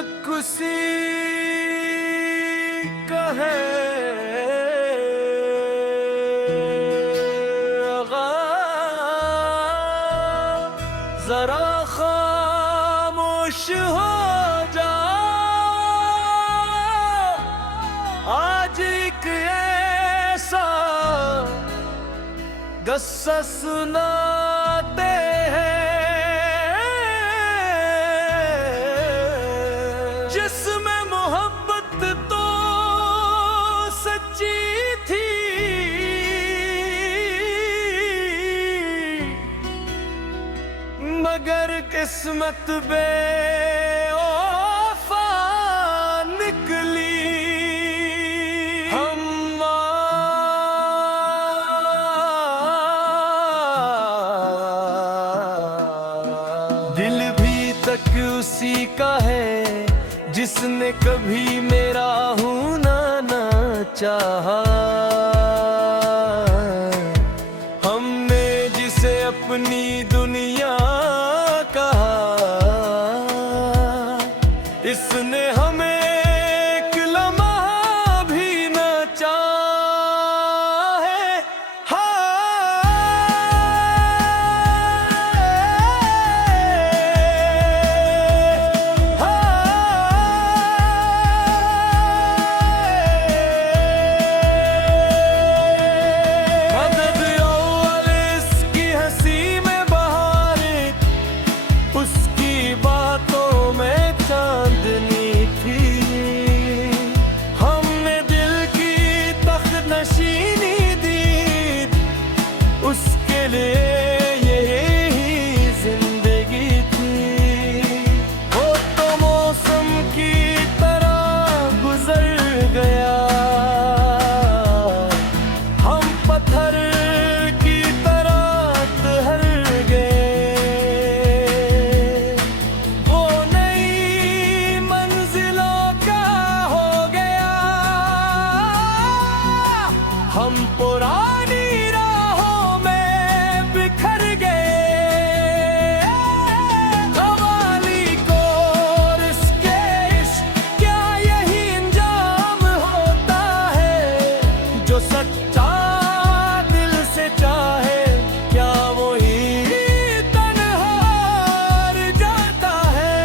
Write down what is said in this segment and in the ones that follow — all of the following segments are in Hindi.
तक उसी का है आगाज़। जरा खामोश हो जा, आज एक ऐसा गस्सा सुनाते हैं जिसमें मोहब्बत तो सच्ची थी, मगर किस्मत बेवफा निकली। दिल भी तक उसी का है जिसने कभी मेरा होना ना चाहा। हमने जिसे अपनी दुनिया कहा, इसने हमें एक लम्हा भी न चाहे। उसकी बातों में चांदनी थी, हमने दिल की तख्तनशीनी दी, उसके लिए यही जिंदगी थी। वो तो मौसम की तरह गुजर गया, हम पत्थर की तरह ठहर गए। हम पुरानी राहों में बिखर गए। कवाली को इसके इश्क क्या यही अंजाम होता है? जो सच्चा दिल से चाहे क्या वही तन्हा हार जाता है?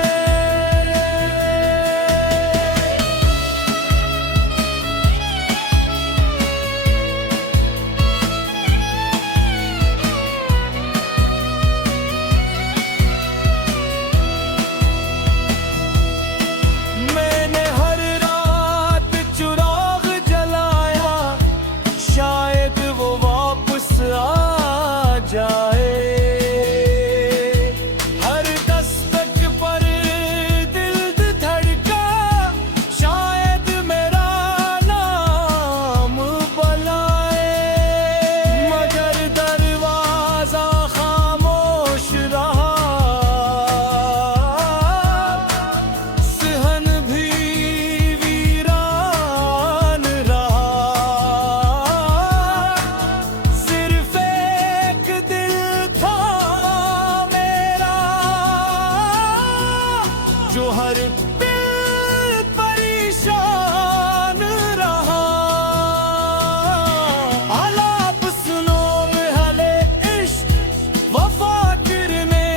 हर दस्तक पर दिल धड़का, शायद मेरा नाम बुलाए, मगर दरवाजा खामोश रहा। सहन भी वीरान रहा, सिर्फ एक दिल था मेरा जो हर पल परेशान रहा। आलाप सुनो हले इश्क वफा करने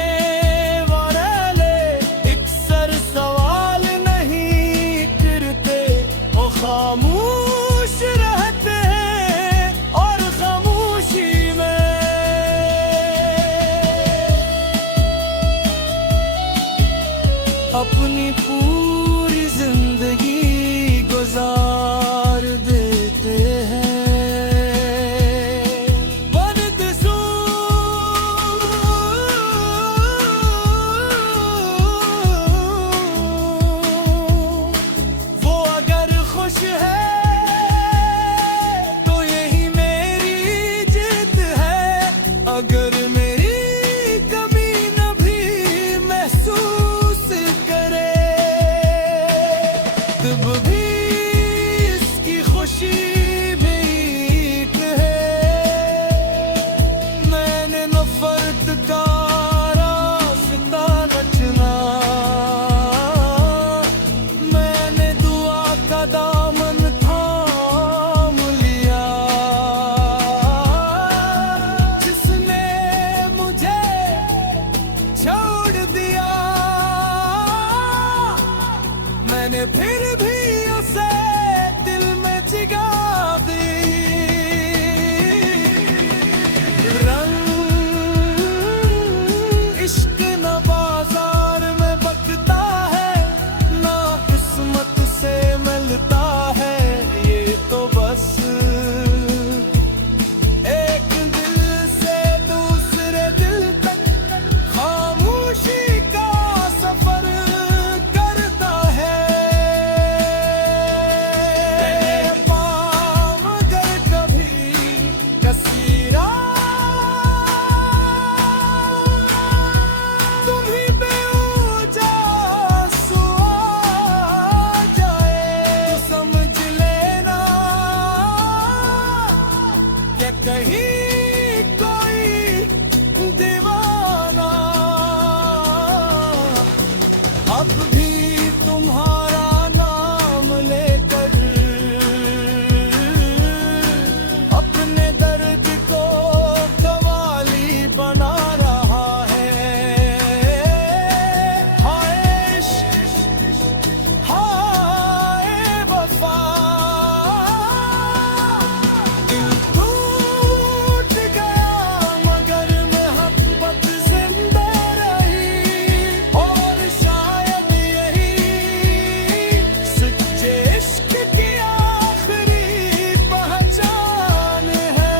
वाले, इकसर सवाल नहीं करते, वो खामोश रहते हैं और खामोशी में अपनी पूरी जिंदगी गुजार देते हैं। बदसूर वो अगर खुश है तो यही मेरी जीत है, अगर मेरी कमी न भी महसूस करे मैंने फिर भी उसे दिल में जगा दी। रंग इश्क न बाजार में बकता है, ना किस्मत से मिलता है, ये तो बस एक दिल से दूसरे दिल तक खामोशी का सफर करता है। पाँव अगर कभी कसीरा तुम्ही पे उजासु आ जाए, तो समझ लेना कि कहीं कोई दीवाना अब भी तुम्हारा नाम लेकर अपने दर्द को कवाली बना रहा है। हाय इश्क, हाय वफा, दिल टूट गया मगर मोहब्बत जिंदा रही, और शायद यही सच्चे इश्क की आखिरी पहचान है।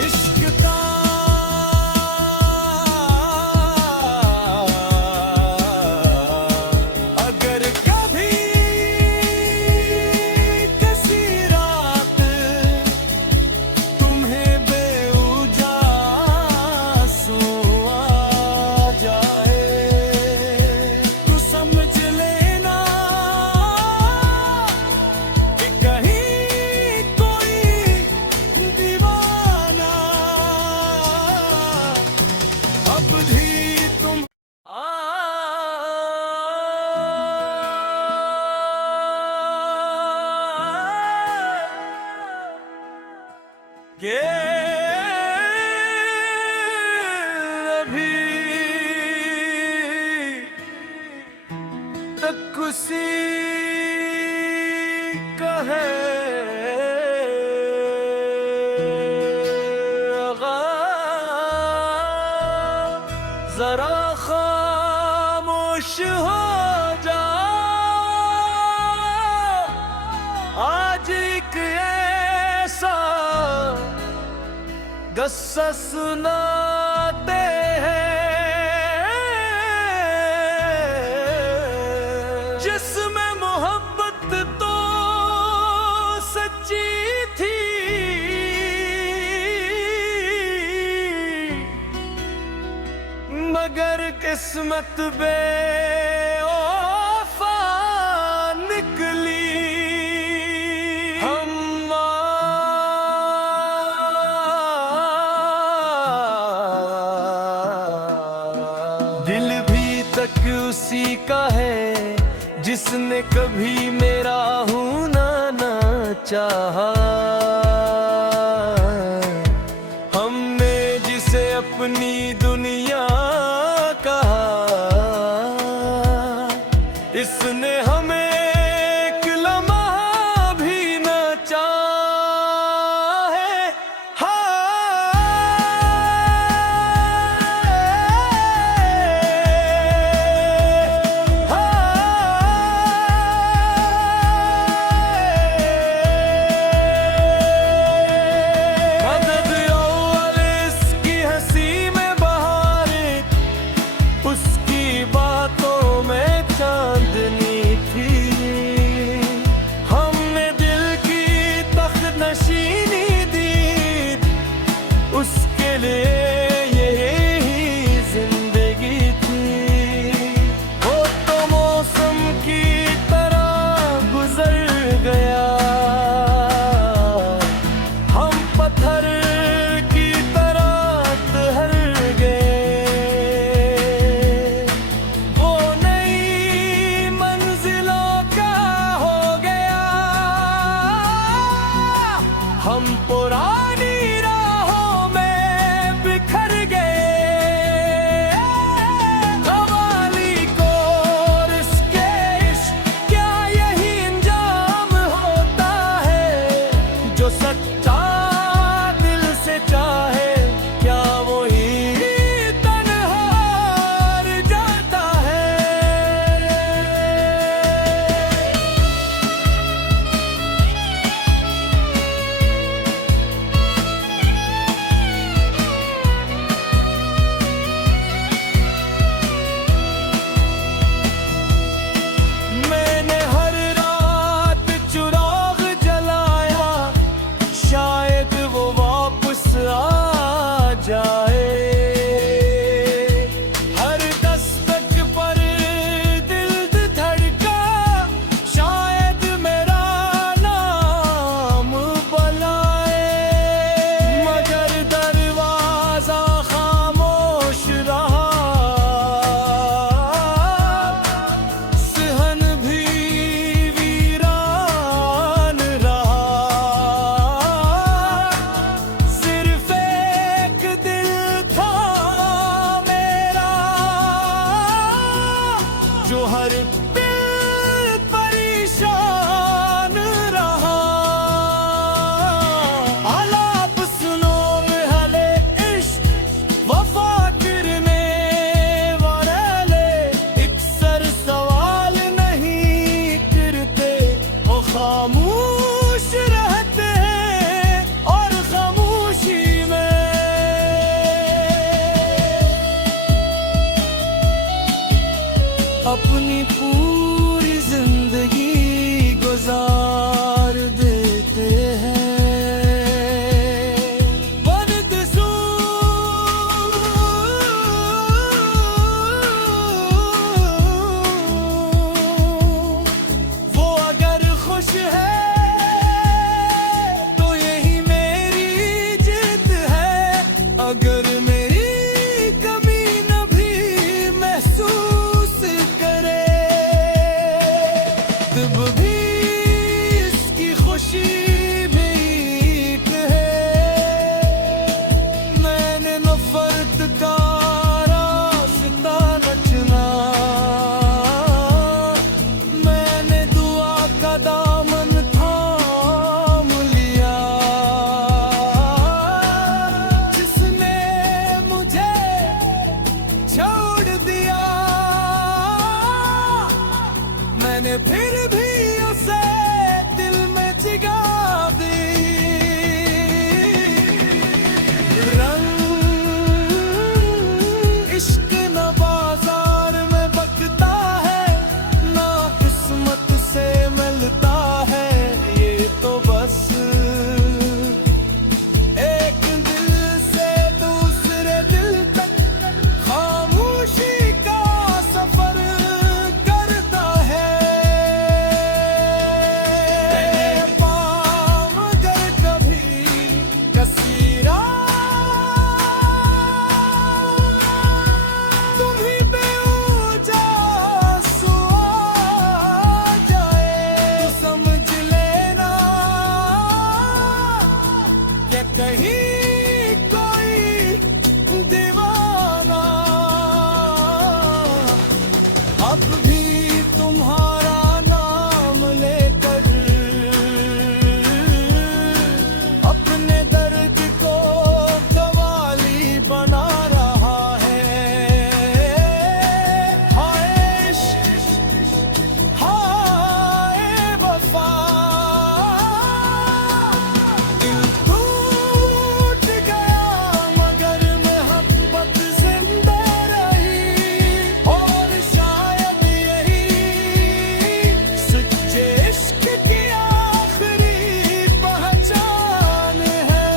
इश्क का अगर कभी किसी रात तुम्हें बेउजासु आ जाए, तो समझ लेना कि कहीं कोई दीवाना अब भी तुम के अभी तक उसी का है आगाज़। जरा खामोश हो जा, आज एक ऐसा गस्सा सुनाते हैं जिसमें मोहब्बत तो सच्ची थी, मगर किस्मत बेवफा निकली। हम दिल भी तक उसी का है जिसने कभी मेरा होना ना चाहा। हमने जिसे अपनी दुनिया कहा, इसने हमें एक लम्हा भी न चाहे। मदद अव्वल इसकी हंसी में बहारें, उसकी बातों में चांदनी थी। हमने दिल की तख्तनशीनी दी, उसके लिए यही जिंदगी थी। वो तो मौसम की तरह गुजर गया, हम पत्थर की तरह ठहर गए। हर दिल परेशान रहा। आलाप सुनो में हले इश्क वफा करने वाले, अक्सर सवाल नहीं करते, वो खामोश रहते हैं और खामोशी में अपनी पूरी जिंदगी गुजार देते हैं। बदसूर वो अगर खुश है तो यही मेरी जीत है, अगर मेरी कमी न भी महसूस करे तब भी इसकी खुशी भी एक है। मैंने नफरत का रास्ता न चुना, मैंने दुआ का दामन थाम लिया। जिसने मुझे छोड़ दिया मैंने फिर भी उसे दिल में जगह दी। रंग इश्क न बाजार में बकता है, ना किस्मत से मिलता है, ये तो बस एक दिल से दूसरे दिल तक खामोशी का सफर करता है। पाँव अगर कभी कसीरा तुम्ही पे उजासु आ जाए तो समझ लेना कि कहीं कोई दीवाना अब भी तुम्हारा नाम लेकर अपने दर्द को कवाली बना रहा है। हाय इश्क, हाय वफा, दिल टूट गया मगर मोहब्बत जिंदा रही, और शायद यही सच्चे इश्क की आखिरी पहचान है।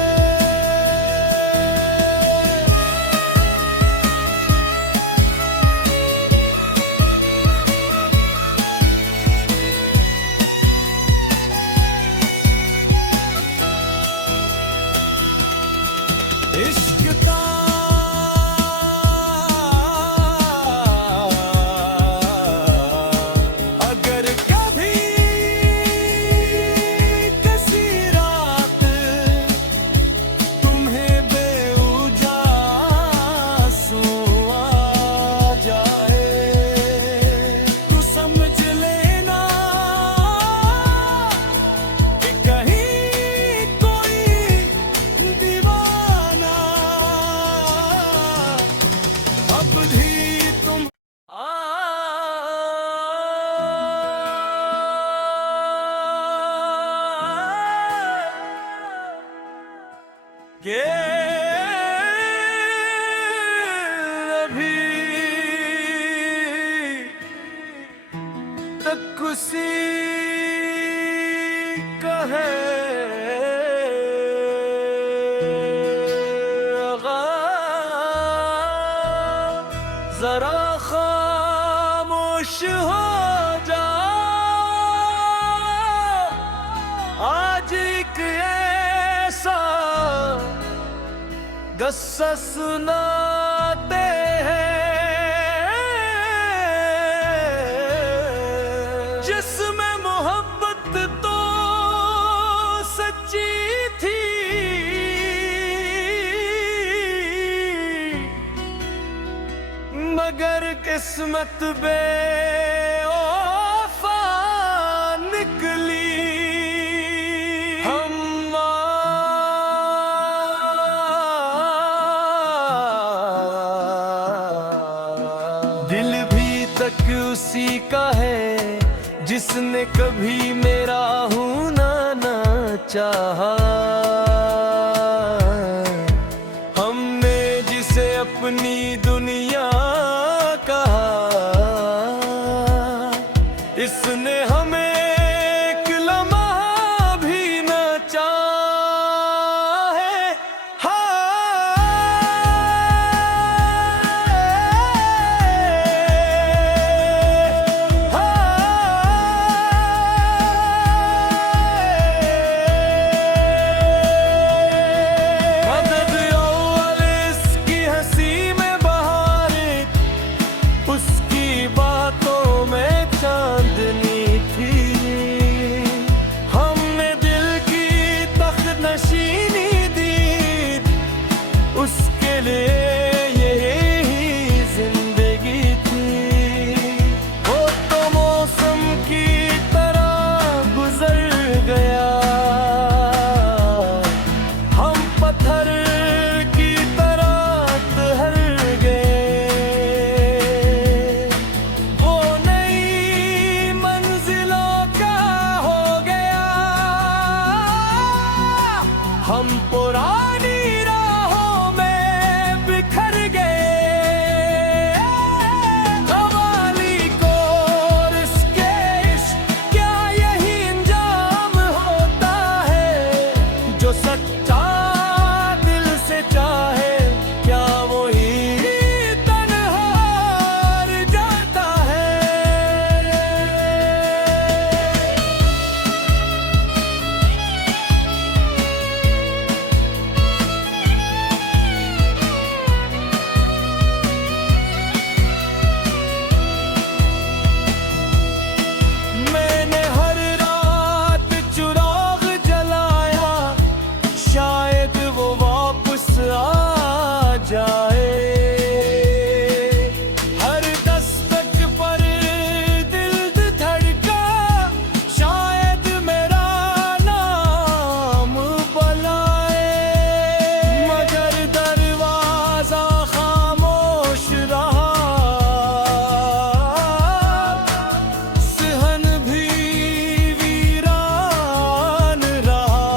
इश्क का अगर कभी किसी रात तुम्हें बेउजासु आ जाए तो समझ लेना कि कहीं कोई दीवाना अब भी तुम के अभी तक उसी का है जरा खामोश हो जा, आज एक ऐसा गस्सा सुनाते हैं जिसमें मोहब्बत तो सच्ची थी, मगर किस्मत बे उसी का है जिसने कभी मेरा होना ना चाहा। हमने जिसे अपनी दुनिया कहा, इसने हमें एक लम्हा भी न चाहे। मदद अव्वल इसकी हंसी में बहार, उसकी बातों में चांदनी थी। हमने दिल की तख्तनशीनी दी, उसके लिए यही जिंदगी थी। वो तो मौसम की तरह गुजर गया, हम पत्थर की तरह ठहर गए। वो नई मंजिलों का हो गया, हम पुरानी राहों में बिखर गए। कवाली को इसके इश्क क्या यही अंजाम होता है? जो सच्चा दिल से चाहे, क्या वही तन्हा हार जाता है? मैंने हर रात चिराग जलाया, शायद वो वापस आ जाए। हर दस्तक पर दिल धड़का, शायद मेरा नाम बुलाए। मगर दरवाजा खामोश रहा, सहन भी वीरान रहा।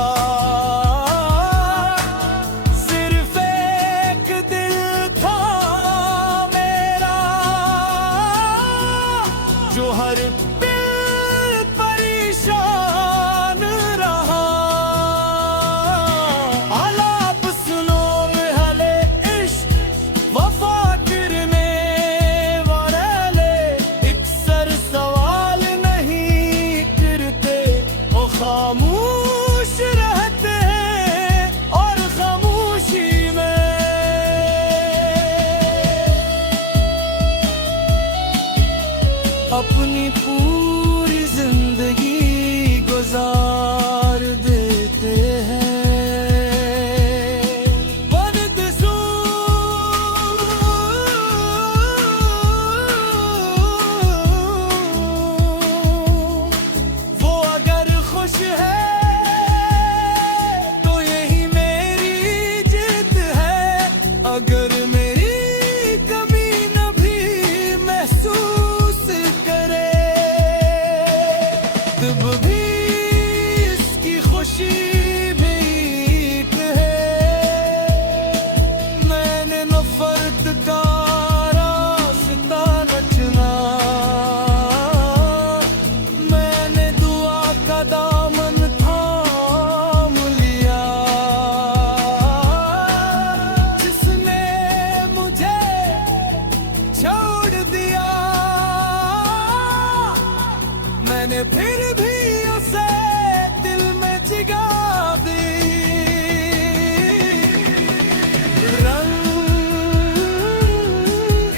सिर्फ एक दिल था मेरा, जो हर पल परेशान रहा। आलाप सुनो हले इश्क वफा करने वाले, इकसर सवाल नहीं करते, वो खामोश रहते हैं और खामोशी में अपनी पूरी जिंदगी गुजार देते हैं। बदसूर वो अगर खुश है तो यही मेरी जीत है। अगर मेरी कमी न भी महसूस करे, तब भी इसकी खुशी भी एक है। मैंने नफरत का रास्ता न चुना, मैंने दुआ का दामन थाम लिया। जिसने मुझे छोड़ दिया, मैंने फिर भी उसे दिल में जगह दी। रंग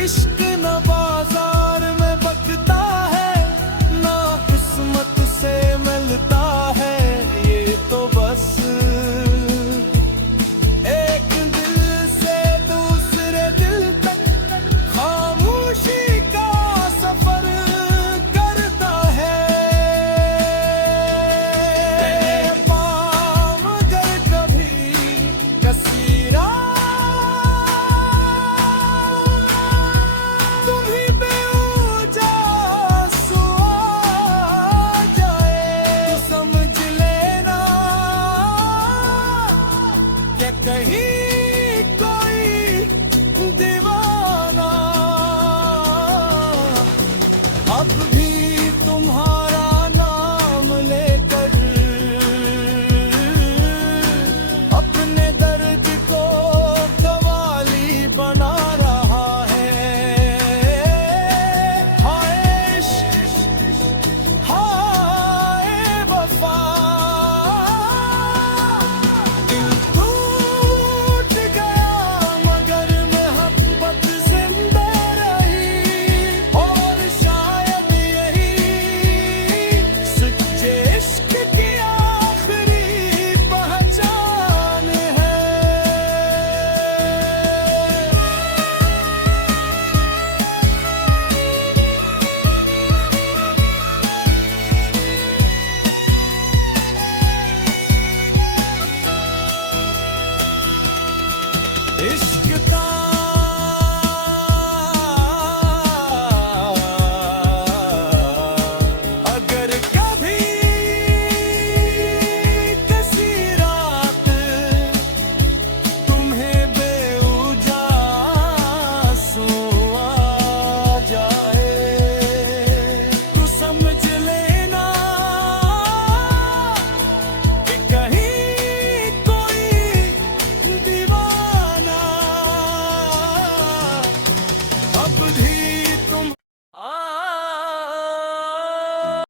इश्क न बाजार में बकता है, ना किस्मत से मिलता है। ये तो बस एक दिल से दूसरे दिल तक खामोशी का सफर करता है। अब